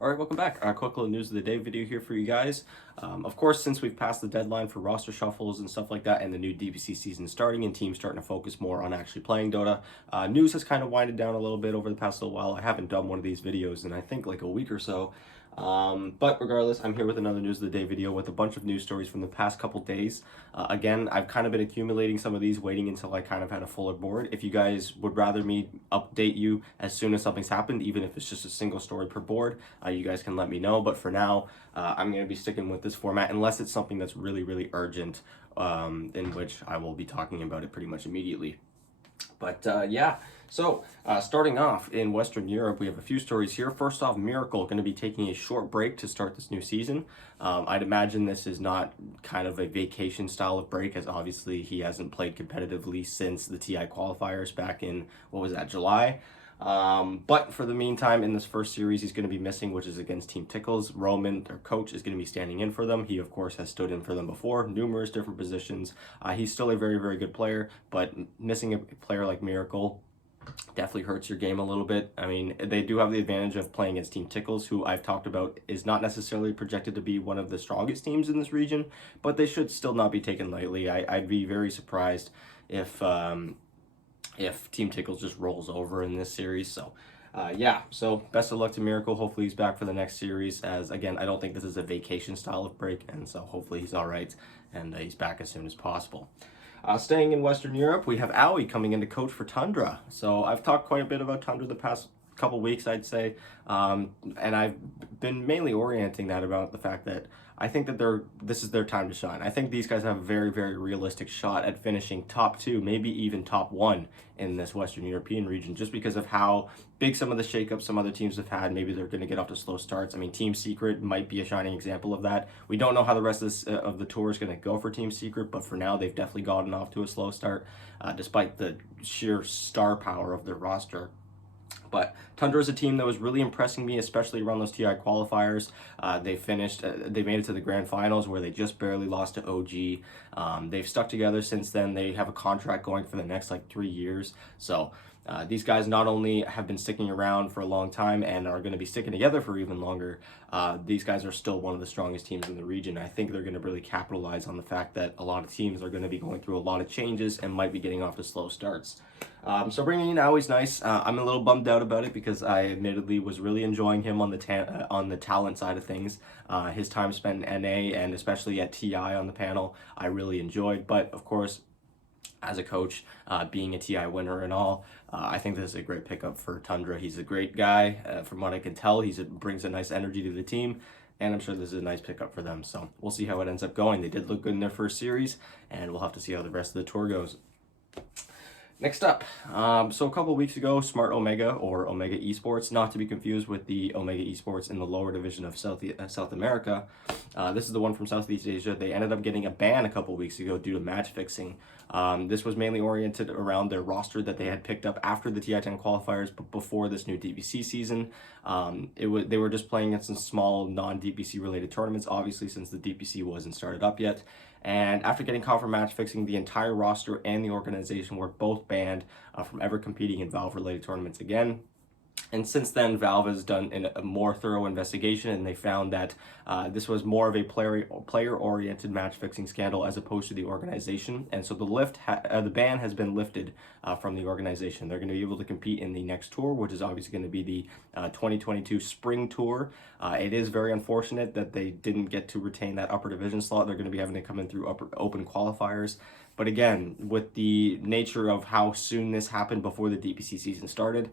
All right, welcome back. A quick little news of the day video here for you guys. Of course, since we've passed the deadline for roster shuffles and stuff like that, and the new DPC season starting, and teams starting to focus more on actually playing Dota, news has kind of winded down a little bit over the past little while. I haven't done one of these videos in I think like a week or so. But regardless, I'm here with another news of the day video with a bunch of news stories from the past couple days. Again, I've kind of been accumulating some of these, waiting until I kind of had a fuller board. If you guys would rather me update you as soon as something's happened, even if it's just a single story per board, you guys can let me know. But for now, I'm going to be sticking with this format unless it's something that's really, really urgent, in which I will be talking about it pretty much immediately. But yeah, so starting off in Western Europe, we have a few stories here. First off, Miracle going to be taking a short break to start this new season. I'd imagine this is not kind of a vacation style of break, as obviously he hasn't played competitively since the TI qualifiers back in, what was that, July? But for the meantime, in this first series, he's going to be missing, which is against Team Tickles. Roman, their coach, is going to be standing in for them. He, of course, has stood in for them before, numerous different positions. He's still a very, very good player, but missing a player like Miracle definitely hurts your game a little bit. I mean, they do have the advantage of playing against Team Tickles, who I've talked about is not necessarily projected to be one of the strongest teams in this region, but they should still not be taken lightly. I'd be very surprised if Team Tickles just rolls over in this series. So yeah, so best of luck to Miracle. Hopefully he's back for the next series, as again, I don't think this is a vacation style of break, and so hopefully he's all right and he's back as soon as possible. Staying in Western Europe, we have Aoi coming in to coach for Tundra. So I've talked quite a bit about Tundra the past couple weeks, I'd say, and I've been mainly orienting that about the fact that I think that this is their time to shine. I think these guys have a very, very realistic shot at finishing top 2, maybe even top 1 in this Western European region, just because of how big some of the shakeups some other teams have had. Maybe they're going to get off to slow starts. I mean, Team Secret might be a shining example of that. We don't know how the rest of the tour is going to go for Team Secret, but for now, they've definitely gotten off to a slow start, despite the sheer star power of their roster. But Tundra is a team that was really impressing me, especially around those TI qualifiers. They made it to the grand finals where they just barely lost to OG. They've stuck together since then. They have a contract going for the next like 3 years. So these guys not only have been sticking around for a long time and are going to be sticking together for even longer, these guys are still one of the strongest teams in the region. I think they're going to really capitalize on the fact that a lot of teams are going to be going through a lot of changes and might be getting off to slow starts. So bringing in Aui's nice. I'm a little bummed out about it because I admittedly was really enjoying him on the talent side of things. His time spent in NA and especially at TI on the panel, I really enjoyed. But of course, as a coach, being a TI winner and all, I think this is a great pickup for Tundra. He's a great guy. From what I can tell, brings a nice energy to the team, and I'm sure this is a nice pickup for them. So we'll see how it ends up going. They did look good in their first series, and we'll have to see how the rest of the tour goes. Next up, so a couple weeks ago, Smart Omega, or Omega Esports, not to be confused with the Omega Esports in the lower division of South America. This is the one from Southeast Asia. They ended up getting a ban a couple weeks ago due to match fixing. This was mainly oriented around their roster that they had picked up after the TI10 qualifiers, but before this new DPC season. They were just playing in some small non-DPC related tournaments, obviously, since the DPC wasn't started up yet. And after getting caught for match fixing, the entire roster and the organization were both banned from ever competing in Valve-related tournaments again. And since then, Valve has done a more thorough investigation, and they found that this was more of a player-oriented match-fixing scandal as opposed to the organization. And so the ban has been lifted from the organization. They're going to be able to compete in the next tour, which is obviously going to be the 2022 Spring Tour. It is very unfortunate that they didn't get to retain that upper division slot. They're going to be having to come in through open qualifiers. But again, with the nature of how soon this happened before the DPC season started,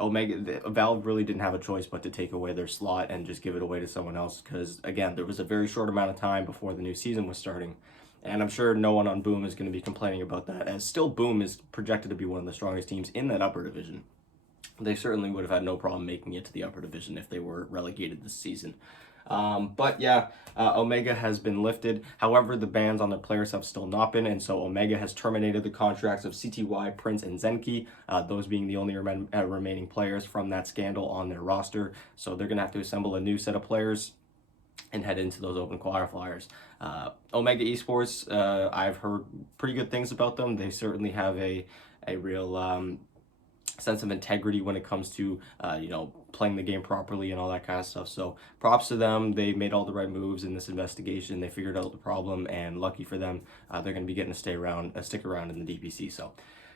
Valve really didn't have a choice but to take away their slot and just give it away to someone else, because again, there was a very short amount of time before the new season was starting, and I'm sure no one on Boom is going to be complaining about that, as still Boom is projected to be one of the strongest teams in that upper division. They certainly would have had no problem making it to the upper division if they were relegated this season. But yeah, Omega has been lifted. However, the bans on their players have still not been, and so Omega has terminated the contracts of CTY, Prince, and Zenki, those being the only remaining players from that scandal on their roster. So they're going to have to assemble a new set of players and head into those open qualifiers. Omega Esports, I've heard pretty good things about them. They certainly have a real sense of integrity when it comes to playing the game properly and all that kind of stuff. So props to them. They made all the right moves in this investigation. They figured out the problem, and lucky for them, they're going to be getting to stick around in the DPC. So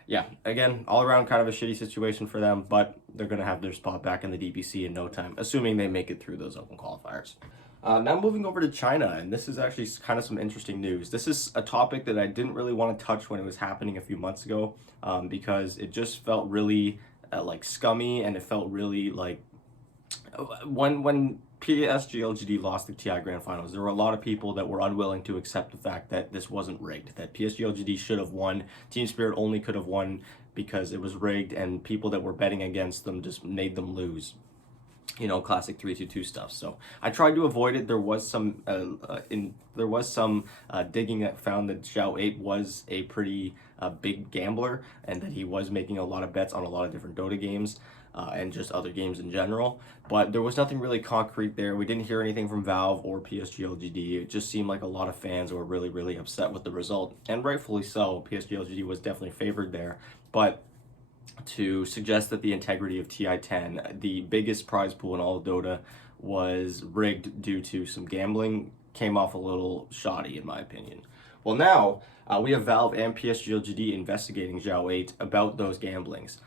yeah, again, all around kind of a shitty situation for them, but they're going to have their spot back in the DPC in no time, assuming they make it through those open qualifiers. Now moving over to China, and this is actually kind of some interesting news. This is a topic that I didn't really want to touch when it was happening a few months ago, because it just felt really like scummy, and it felt really like when PSG.LGD lost the TI Grand Finals, there were a lot of people that were unwilling to accept the fact that this wasn't rigged, that PSG.LGD should have won. Team Spirit only could have won because it was rigged, and people that were betting against them just made them lose. Classic 3-2-2 stuff. So I tried to avoid it. There was some digging that found that Xiao0 was a pretty big gambler, and that he was making a lot of bets on a lot of different Dota games and just other games in general. But there was nothing really concrete there. We didn't hear anything from Valve or PSG.LGD. It just seemed like a lot of fans were really, really upset with the result, and rightfully so. PSG.LGD was definitely favored there, but to suggest that the integrity of TI-10, the biggest prize pool in all of Dota, was rigged due to some gambling, came off a little shoddy in my opinion. Well, now we have Valve and PSG.LGD investigating Xiao0 about those gamblings.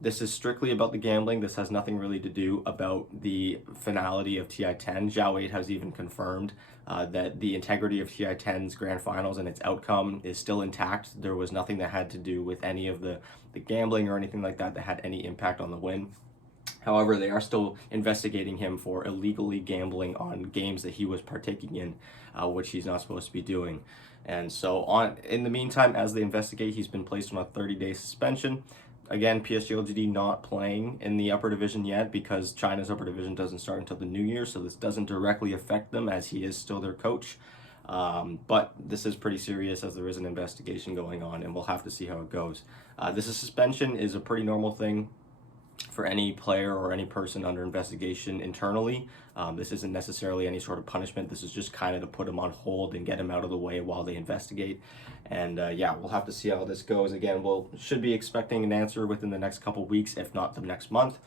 This is strictly about the gambling. This has nothing really to do about the finality of TI-10. Xiao0 has even confirmed that the integrity of TI-10's grand finals and its outcome is still intact. There was nothing that had to do with any of the gambling or anything like that that had any impact on the win. However, they are still investigating him for illegally gambling on games that he was partaking in, which he's not supposed to be doing. And so in the meantime, as they investigate, he's been placed on a 30-day suspension. Again, PSG.LGD not playing in the upper division yet because China's upper division doesn't start until the new year, so this doesn't directly affect them as he is still their coach. But this is pretty serious as there is an investigation going on, and we'll have to see how it goes. This suspension is a pretty normal thing for any player or any person under investigation internally. This isn't necessarily any sort of punishment. This is just kind of to put him on hold and get him out of the way while they investigate. And yeah, we'll have to see how this goes. Again, should be expecting an answer within the next couple weeks, if not the next month.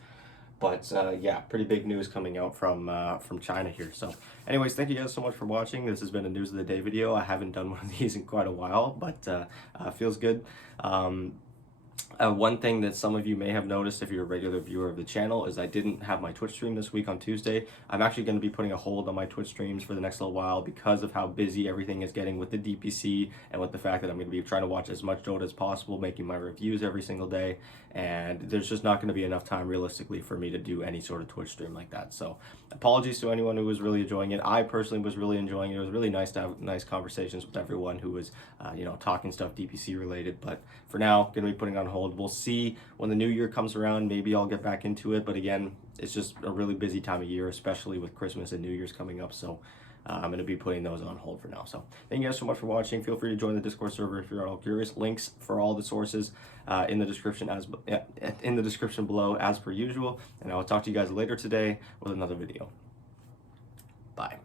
But yeah, pretty big news coming out from China here. So anyways, thank you guys so much for watching. This has been a News of the Day video. I haven't done one of these in quite a while, but feels good. One thing that some of you may have noticed if you're a regular viewer of the channel is I didn't have my Twitch stream this week on Tuesday. I'm actually going to be putting a hold on my Twitch streams for the next little while because of how busy everything is getting with the DPC and with the fact that I'm going to be trying to watch as much Dota as possible, making my reviews every single day, and there's just not going to be enough time realistically for me to do any sort of Twitch stream like that. So apologies to anyone who was really enjoying it. I personally was really enjoying it. It was really nice to have nice conversations with everyone who was talking stuff DPC related, but for now, going to be putting on hold. We'll see when the new year comes around. Maybe I'll get back into it, but again, it's just a really busy time of year, especially with Christmas and New Year's coming up, so I'm going to be putting those on hold for now. So thank you guys so much for watching. Feel free to join the Discord server if you're at all curious. Links for all the sources in the description below as per usual, and I will talk to you guys later today with another video. Bye.